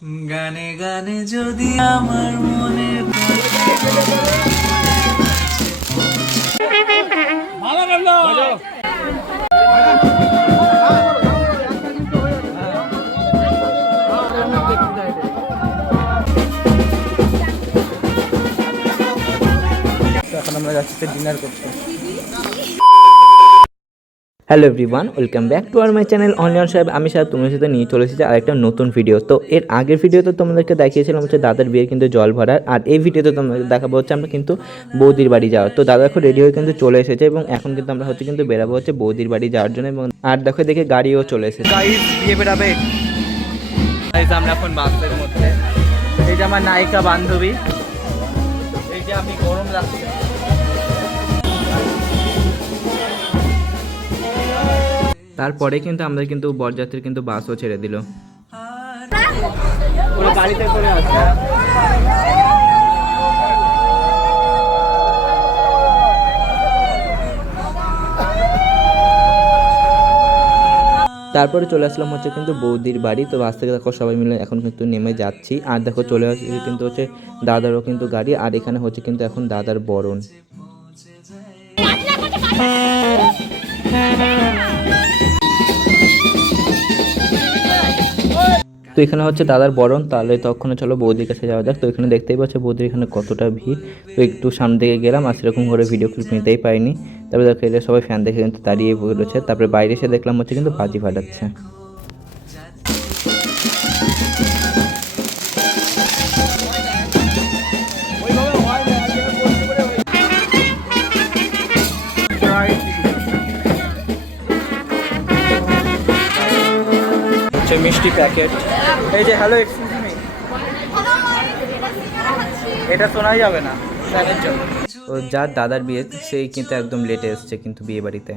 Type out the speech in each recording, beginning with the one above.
গানে গানে যদি আমার মনে এখন আমরা যাচ্ছি ডিনার করতে। Hello everyone, welcome back to our my channel online Saheb. আমি সাহেব তোমার সাথে নিয়ে চলে এসেছি আরেকটা নতুন ভিডিও। তো এর আগের ভিডিওতে তোমাদেরকে দেখিয়েছিলাম হচ্ছে দাদার বিয়ের কিন্তু জল ভরার, আর এই ভিডিওতে তোমাদের দেখাবো হচ্ছে আমরা কিন্তু বৌদির বাড়ি যাওয়ার। তো দাদা এখন রেডি হয়ে কিন্তু চলে এসেছে এবং এখন কিন্তু আমরা হচ্ছে কিন্তু বেরাবো হচ্ছে বৌদির বাড়ি যাওয়ার জন্য। এবং আর দেখো দেখে গাড়িও চলে এসেছে। গাইস বিয়ে বেরাবে। গাইস আমরা এখন বাসের মধ্যে। এই যে আমার নায়িকা বান্ধবী, এই যে আমি গরম লাগছে। তারপরে কিন্তু আমাদের কিন্তু বরযাত্রীর কিন্তু বাসও ছেড়ে দিল। পুরো বাড়িতে চলে আসছে। তারপরে চলে আসলাম হচ্ছে কিন্তু বৌদির বাড়ি। তো বাস থেকে দেখো সবাই মিলে এখন কিন্তু নেমে যাচ্ছি। আর দেখো চলে আসছে কিন্তু হচ্ছে দাদারও কিন্তু গাড়ি, আর এখানে হচ্ছে কিন্তু এখন দাদার বরণ। তো এখানে হচ্ছে দাদার বরণ, তাহলে তখন চলো বৌদির কাছে যাওয়া যাক। তো এখানে দেখতেই পাচ্ছ বৌদির এখানে কতটা ভিড়। তো একটু সামনে দিকে গেলাম, আর সেরকম করে ভিডিও ক্লিপ নিতেই পারিনি। তারপরে দেখো এলে সবাই ফ্যান দেখে কিন্তু দাঁড়িয়ে রয়েছে। তারপরে বাইরে এসে দেখলাম হচ্ছে কিন্তু বাজি ফাটাচ্ছে। মিষ্টি প্যাকেট, এই যে হ্যালো এক্সকিউজ মি, এটা শোনাই যাবে না স্যারের জন্য। তো যার দাদার বিয়ে সেই কিন্তু একদম লেটে এসছে কিন্তু বিয়ে বাড়িতে।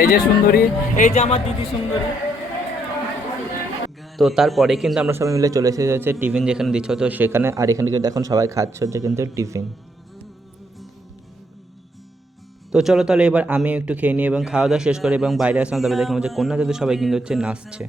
এই যে সুন্দরী, এই যে আমার দিদি সুন্দরী। তো তারপরে কিন্তু আমরা সবাই মিলে চলে এসে হচ্ছে টিফিন যেখানে দিচ্ছ তো সেখানে, আর এখানে কিন্তু এখন সবাই খাচ্ছে হচ্ছে কিন্তু টিফিন। তো চলো তাহলে এবার আমি একটু খেয়ে নিই এবং খাওয়া দাওয়া শেষ করে এবং বাইরে আসলাম। তবে দেখলাম যে কন্যা যাদের সবাই কিন্তু হচ্ছে নাচছে।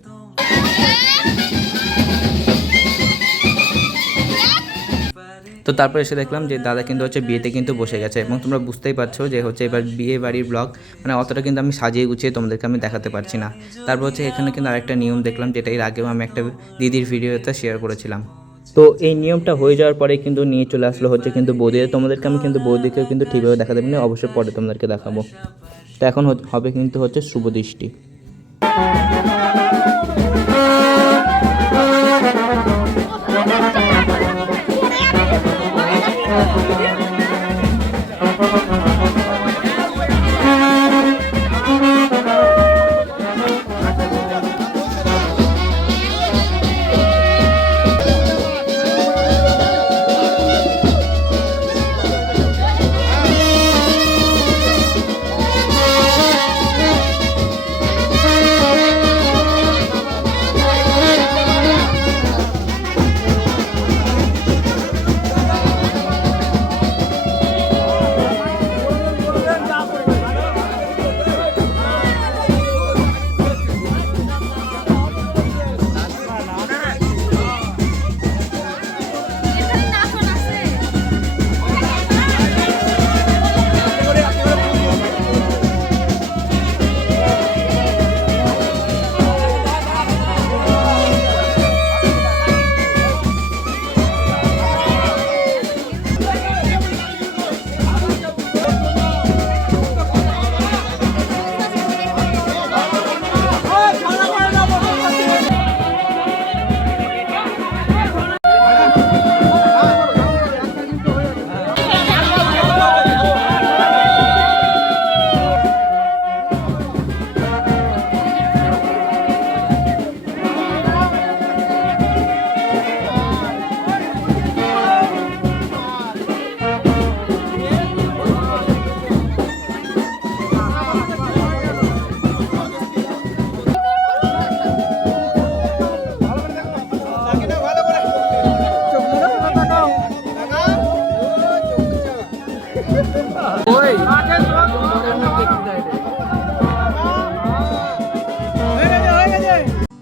তো তারপর এসে দেখলাম যে দাদা কিন্তু হচ্ছে বিয়েতে কিন্তু বসে গেছে এবং তোমরা বুঝতেই পারছো যে হচ্ছে এবার বিয়ে বাড়ির ব্লগ মানে অতটা কিন্তু আমি সাজিয়ে গুছিয়ে তোমাদেরকে আমি দেখাতে পারছি না। তারপর হচ্ছে এখানে কিন্তু আরেকটা নিয়ম দেখলাম, যেটা এর আগেও আমি একটা দিদির ভিডিওতে শেয়ার করেছিলাম। তো এই নিয়মটা হয়ে যাওয়ার পরে কিন্তু নিয়ে চলে আসলো হচ্ছে কিন্তু বৌদিকে। তোমাদেরকে আমি কিন্তু বৌদিকেও কিন্তু ঠিকভাবে দেখাতে পারিনি, অবশ্যই পরে তোমাদেরকে দেখাবো। তো এখন হবে কিন্তু হচ্ছে শুভ দৃষ্টি।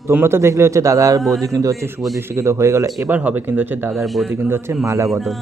তোমরা তো দেখলে হচ্ছে দাদা আর বৌদি কিন্তু হচ্ছে শুভ দৃষ্টি কিন্তু হয়ে গেল। এবার হবে কিন্তু হচ্ছে দাদা আর বৌদি কিন্তু হচ্ছে মালা বদল।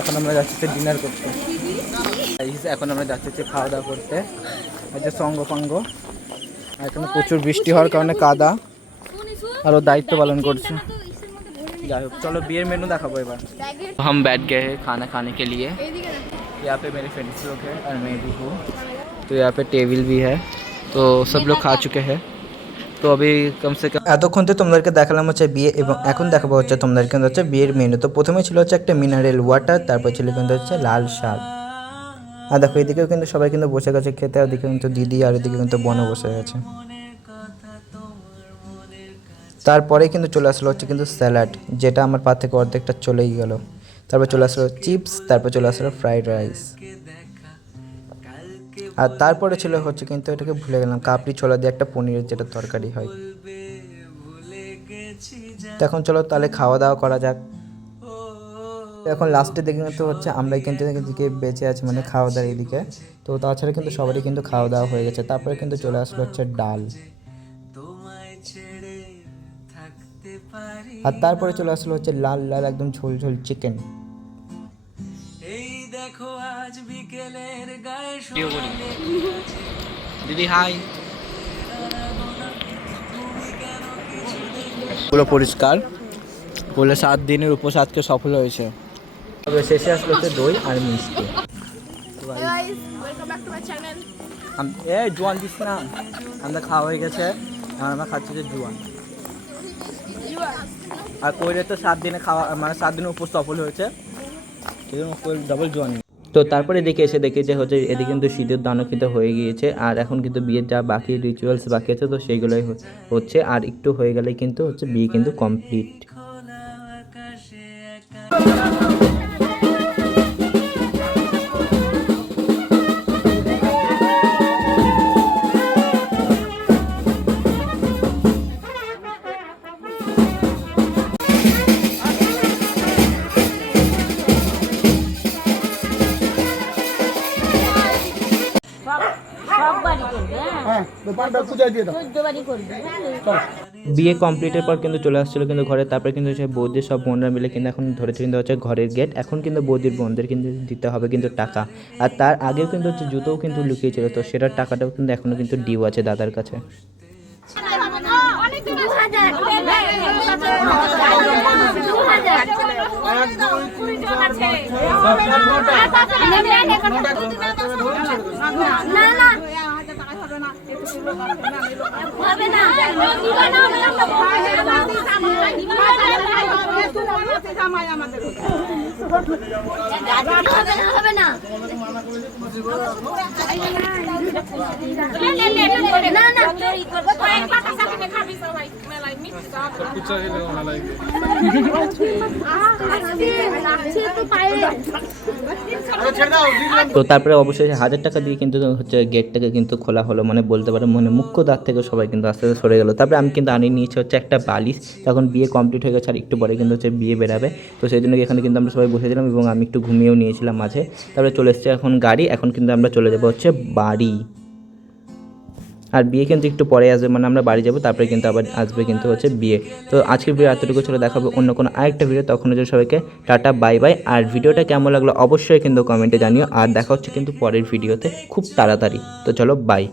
এখন আমরা যাচ্ছি ডিনার করতে। এখন আমরা যাচ্ছি খাওয়া দাওয়া করতে। এই যে সঙ্গ ফঙ্গ, এখানে প্রচুর বৃষ্টি হওয়ার কারণে কাদা, আরও দায়িত্ব পালন করছে। যাই হোক, চলো বিয়ের मेन्यू दिखाबो এবার। हम बैठ गए हैं खाना खाने के लिए। यहाँ पे मेरे फ्रेंड्स लोग हैं और मैं भी हूँ। तो यहाँ पे टेबल भी है, तो सब लोग खा चुके हैं। তো अभी कम से कम এতক্ষণ তো তোমাদেরকে দেখালাম হচ্ছে বিয়ে, এবং এখন দেখাবো হচ্ছে তোমাদেরকে হচ্ছে বিয়ের মেনু। তো প্রথমে ছিল হচ্ছে একটা মিনারেল ওয়াটার, তারপর ছিল কিন্তু হচ্ছে লাল শাক। আর দেখো এদিকেও কিন্তু সবাই কিন্তু বসে গেছে খেতে, আর এদিকে কিন্তু দিদি আর এদিকে কিন্তু বোনও বসে গেছে। তারপরে কিন্তু চলে আসলো হচ্ছে কিন্তু স্যালাড, যেটা আমার পা থেকে অর্ধেকটা চলেই গেল। তারপর চলে আসলো চিপস, তারপর চলে আসলো ফ্রাইড রাইস, আর তারপরে ছিল হচ্ছে কিন্তু এটাকে ভুলে গেলাম, কাপড়ি ছোলা দিয়ে একটা পনিরের যেটা তরকারি হয়। তো এখন চলো তাহলে খাওয়া দাওয়া করা যাক। এখন লাস্টের দিকে কিন্তু হচ্ছে আমরাই কিন্তু এদিকে বেঁচে আছি, মানে খাওয়া দাওয়ার এদিকে। তো তাছাড়া কিন্তু সবারই কিন্তু খাওয়া দাওয়া হয়ে গেছে। তারপরে কিন্তু চলে আসলো হচ্ছে ডাল, আর তারপরে চলে আসলো হচ্ছে লাল লাল একদম ঝোল ঝোল চিকেন। দিদি হাই। পুরো পরিষ্কার, বলে 7 দিনের উপোস আজকে সফল হয়েছে। তবে শেষে আসলো হচ্ছে দই আর মিষ্টি। জোয়ান দিস না, আমরা খাওয়া হয়ে গেছে, আর আমরা খাচ্ছি যে জোয়ান। আর কইলে তো 7 দিনে খাওয়া, মানে 7 দিনের উপোস সফল হয়েছে, ডবল জোয়ান। তো তারপরে এদিকে এসে দেখি যে হচ্ছে এদিকে কিন্তু শীতের দানও কিন্তু হয়ে গিয়েছে, আর এখন কিন্তু বিয়ের যা বাকি রিচুয়ালস বাকি আছে তো সেইগুলোই হচ্ছে, আর একটু হয়ে গেলেই কিন্তু হচ্ছে বিয়ে কিন্তু কমপ্লিট। বিয়ে কমপ্লিটের পর কিন্তু চলে আসছিলো কিন্তু ঘরে। তারপরে কিন্তু সে বৌদির সব বোনরা মিলে কিন্তু এখন ধরেছে কিন্তু হচ্ছে ঘরের গেট। এখন কিন্তু বৌদির বোনদের কিন্তু দিতে হবে কিন্তু টাকা, আর তার আগেও কিন্তু হচ্ছে জুতোও কিন্তু লুকিয়েছিল, তো সেটার টাকাটাও কিন্তু এখনও কিন্তু ডিউ আছে দাদার কাছে। তো তারপরে অবশ্যই 1000 টাকা দিয়ে কিন্তু হচ্ছে গেটটাকে কিন্তু খোলা হলো, মানে বলতে পারো মানে মুখ্য দ্বার থেকে সবাই কিন্তু আস্তে আস্তে সরে গেল। তারপরে আমি কিন্তু আনিয়ে নিয়েছি হচ্ছে একটা বালিশ, তখন বিয়ে কমপ্লিট হয়ে গেছে আর একটু পরে কিন্তু হচ্ছে বিয়ে বেরাবে। তো সেই জন্য এখানে কিন্তু আমরা সবাই বসেছিলাম এবং আমি একটু ঘুমিয়েও নিয়েছিলাম মাঝে। তারপরে চলে এসছে এখন গাড়ি, এখন কিন্তু আমরা চলে যাবো হচ্ছে বাড়ি। আর বিয়ে কিন্তু একটু পরে আসবে, মানে আমরা বাড়ি যাবো, তারপরে কিন্তু আবার আসবে কিন্তু হচ্ছে বিয়ে। তো আজকের ভিডিও এতটুকু ছিল, দেখাবো অন্য কোনো আরেকটা ভিডিও, তখন হচ্ছে সবাইকে টাটা বাই বাই। আর ভিডিওটা কেমন লাগলো অবশ্যই কিন্তু কমেন্টে জানিও, আর দেখা হচ্ছে কিন্তু পরের ভিডিওতে খুব তাড়াতাড়ি। তো চলো বাই।